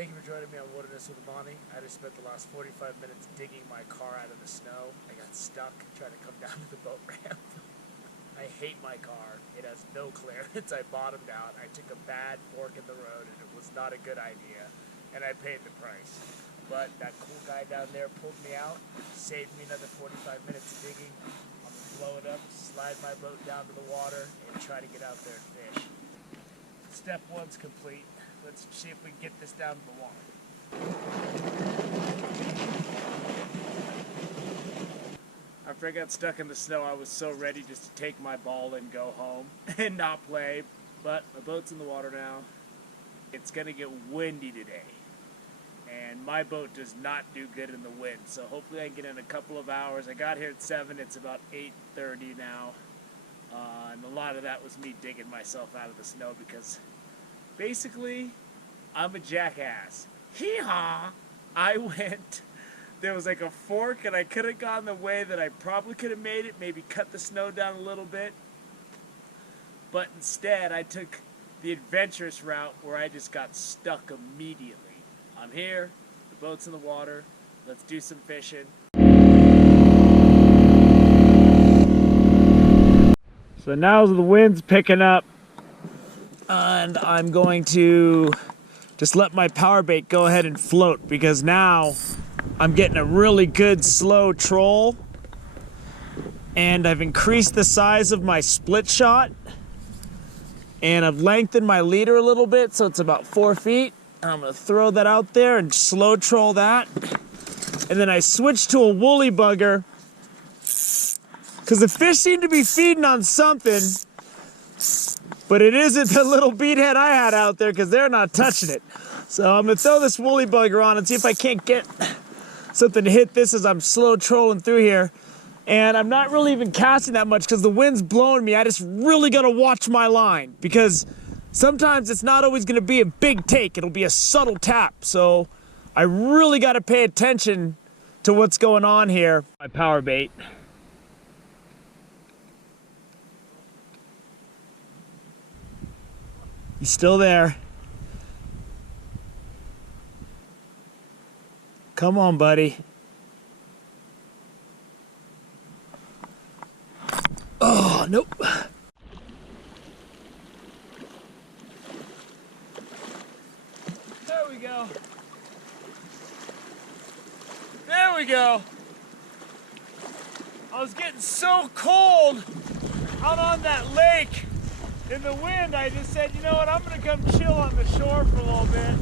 Thank you for joining me on Wilderness with Amani. I just spent the last 45 minutes digging my car out of the snow. I got stuck trying to come down to the boat ramp. I hate my car. It has no clearance. I bottomed out. I took a bad fork in the road and it was not a good idea. And I paid the price. But that cool guy down there pulled me out, saved me another 45 minutes of digging. I'm gonna blow it up, slide my boat down to the water, and try to get out there and fish. Step one's complete. Let's see if we can get this down to the water. After I got stuck in the snow, I was so ready just to take my ball and go home and not play. But my boat's in the water now. It's gonna get windy today. And my boat does not do good in the wind. So hopefully I can get in a couple of hours. I got here at 7, it's about 8:30 now. And a lot of that was me digging myself out of the snow because basically, I'm a jackass. Hee-haw! I went, there was like a fork and I could have gone the way that I probably could have made it, maybe cut the snow down a little bit. But instead, I took the adventurous route where I just got stuck immediately. I'm here, the boat's in the water, let's do some fishing. So now the wind's picking up. And I'm going to just let my power bait go ahead and float because now I'm getting a really good slow troll. And I've increased the size of my split shot. And I've lengthened my leader a little bit so it's about 4 feet. And I'm gonna throw that out there and slow troll that. And then I switched to a woolly bugger because the fish seem to be feeding on something. But it isn't the little beathead I had out there because they're not touching it. So I'm going to throw this woolly bugger on and see if I can't get something to hit this as I'm slow trolling through here. And I'm not really even casting that much because the wind's blowing me. I just really got to watch my line because sometimes it's not always going to be a big take. It'll be a subtle tap. So I really got to pay attention to what's going on here. My power bait. He's still there. Come on, buddy. Oh, nope. There we go. There we go. I was getting so cold out on that lake. In the wind, I just said, you know what, I'm gonna come chill on the shore for a little bit.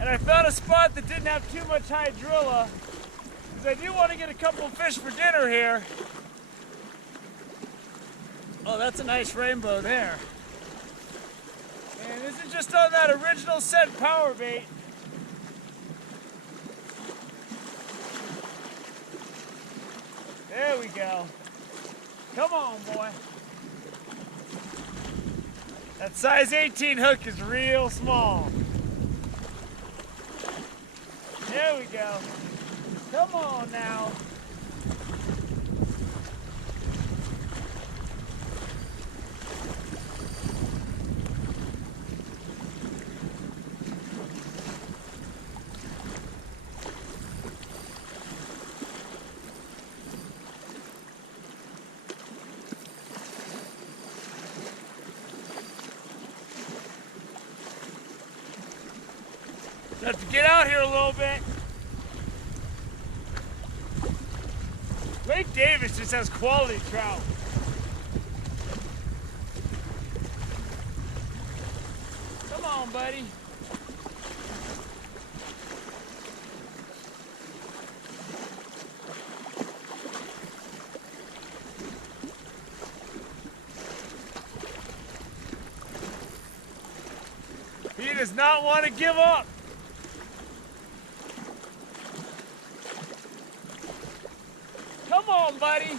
And I found a spot that didn't have too much hydrilla, because I do want to get a couple of fish for dinner here. Oh, that's a nice rainbow there. And this is just on that original set power bait. There we go. Come on, boy. That size 18 hook is real small. There we go. Come on now. Have to get out here a little bit. Lake Davis just has quality trout. Come on, buddy. He does not want to give up. Come on, buddy.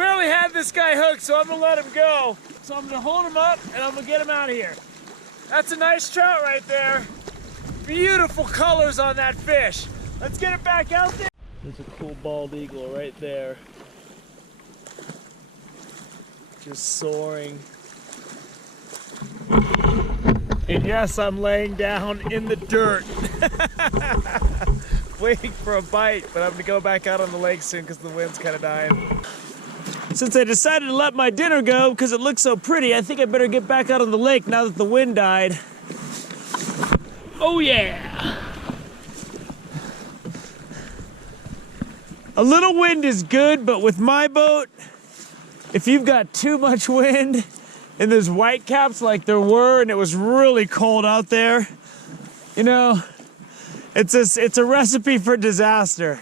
barely had this guy hooked, so I'm gonna let him go. So I'm gonna hold him up and I'm gonna get him out of here. That's a nice trout right there. Beautiful colors on that fish. Let's get it back out there. There's a cool bald eagle right there. Just soaring. And yes, I'm laying down in the dirt. Waiting for a bite, but I'm gonna go back out on the lake soon because the wind's kind of dying. Since I decided to let my dinner go because it looks so pretty, I think I better get back out on the lake now that the wind died. Oh yeah! A little wind is good, but with my boat, if you've got too much wind and there's white caps like there were and it was really cold out there, you know, it's a recipe for disaster.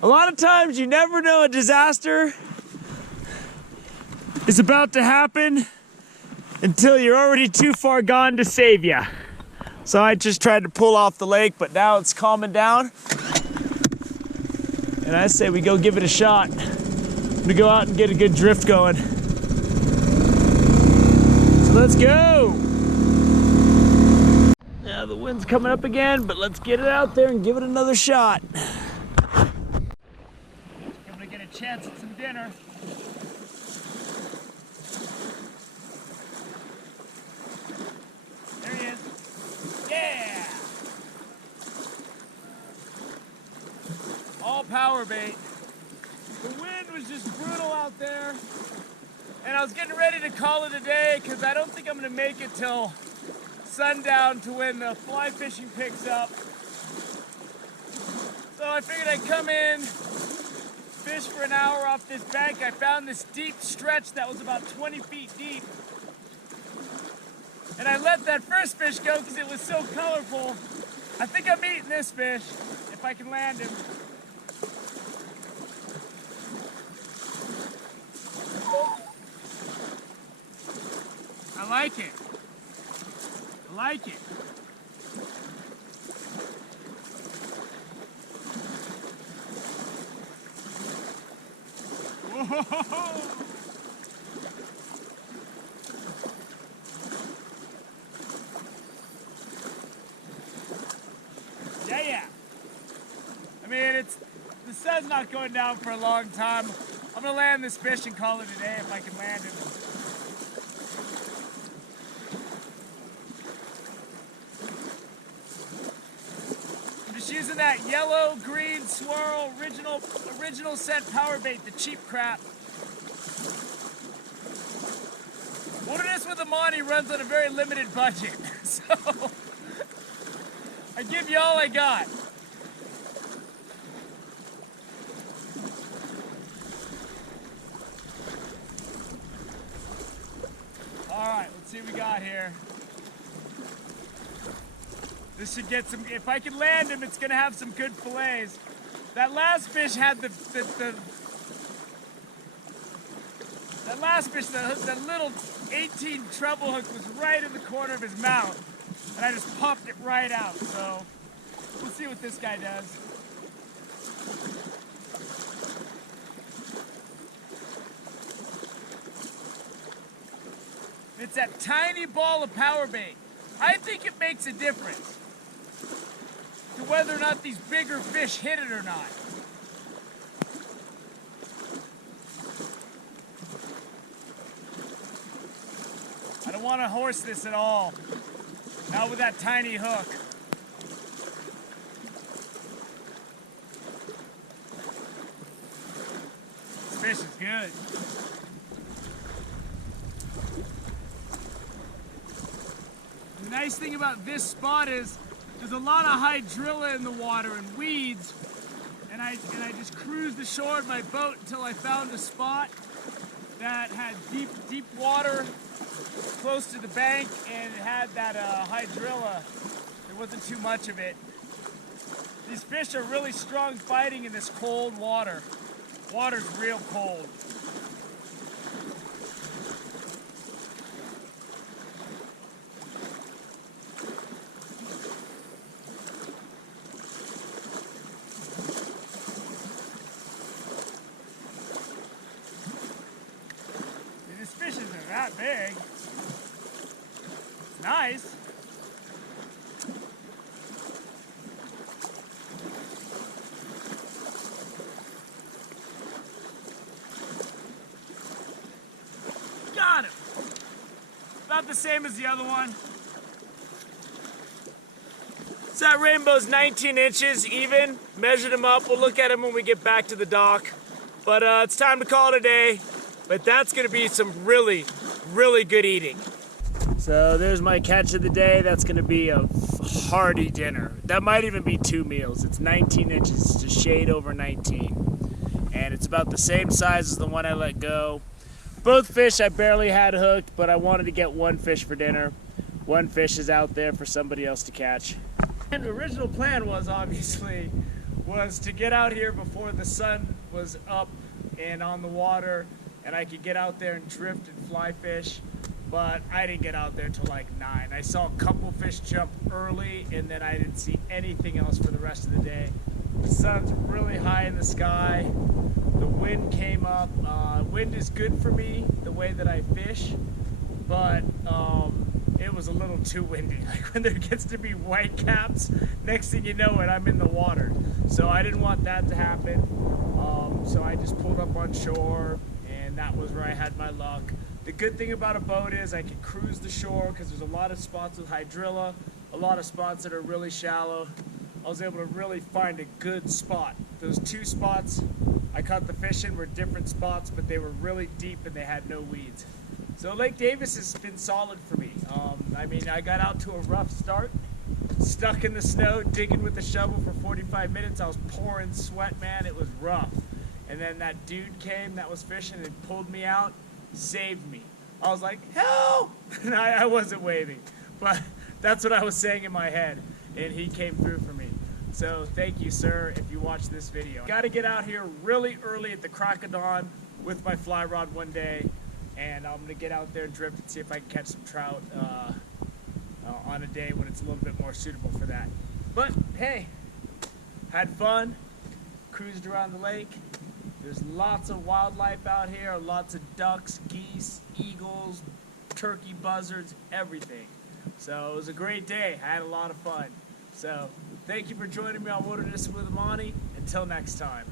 A lot of times you never know a disaster is about to happen until you're already too far gone to save you. So I just tried to pull off the lake, but now it's calming down. And I say we go give it a shot. I'm gonna go out and get a good drift going. So let's go. Now the wind's coming up again, but let's get it out there and give it another shot. I'm gonna get a chance at some dinner. There he is. Yeah! All power bait. The wind was just brutal out there. And I was getting ready to call it a day because I don't think I'm gonna make it till sundown to when the fly fishing picks up. So I figured I'd come in, fish for an hour off this bank. I found this deep stretch that was about 20 feet deep. And I let that first fish go because it was so colorful. I think I'm eating this fish, if I can land him. I like it. I like it. Whoa! Yeah. I mean, the sun's not going down for a long time. I'm gonna land this fish and call it a day if I can land him. I'm just using that yellow, green, swirl, original set power bait, the cheap crap. What it is with the Monty runs on a very limited budget, so I give you all I got. All right, let's see what we got here. This should get some, if I can land him, it's gonna have some good fillets. That last fish had the little 18 treble hook was right in the corner of his mouth. And I just popped it right out, so we'll see what this guy does. It's that tiny ball of power bait. I think it makes a difference to whether or not these bigger fish hit it or not. I don't want to horse this at all. Not with that tiny hook. This fish is good. The nice thing about this spot is there's a lot of hydrilla in the water and weeds. And I just cruised the shore in my boat until I found a spot that had deep water close to the bank, and it had that hydrilla. There wasn't too much of it. These fish are really strong fighting in this cold water. Water's real cold. that big. Nice. Got him. About the same as the other one. So that rainbow's 19 inches even. Measured him up. We'll look at him when we get back to the dock. But it's time to call it a day. But that's gonna be some really, really good eating. So there's my catch of the day. That's gonna be a hearty dinner. That might even be 2 meals. It's 19 inches, it's a shade over 19. And it's about the same size as the one I let go. Both fish I barely had hooked, but I wanted to get one fish for dinner. One fish is out there for somebody else to catch. And the original plan was obviously to get out here before the sun was up and on the water, and I could get out there and drift and fly fish. But I didn't get out there till like 9. I saw a couple fish jump early, and then I didn't see anything else for the rest of the day. The sun's really high in the sky. The wind came up. Wind is good for me, the way that I fish, but it was a little too windy. Like when there gets to be white caps, next thing you know it, I'm in the water. So I didn't want that to happen. So I just pulled up on shore, and that was where I had my luck. The good thing about a boat is I can cruise the shore because there's a lot of spots with hydrilla, a lot of spots that are really shallow. I was able to really find a good spot. Those 2 spots I caught the fish in were different spots, but they were really deep and they had no weeds. So Lake Davis has been solid for me. I mean, I got out to a rough start, stuck in the snow, digging with the shovel for 45 minutes. I was pouring sweat, man. It was rough. And then that dude came that was fishing and pulled me out, saved me. I was like, help! And I wasn't waving, but that's what I was saying in my head, and he came through for me. So thank you, sir, if you watch this video. Got to get out here really early at the crack of dawn with my fly rod one day, and I'm going to get out there and drift and see if I can catch some trout on a day when it's a little bit more suitable for that. But hey, had fun, cruised around the lake. There's lots of wildlife out here, lots of ducks, geese, eagles, turkey buzzards, everything. So it was a great day. I had a lot of fun. So thank you for joining me on Wilderness with Amani. Until next time.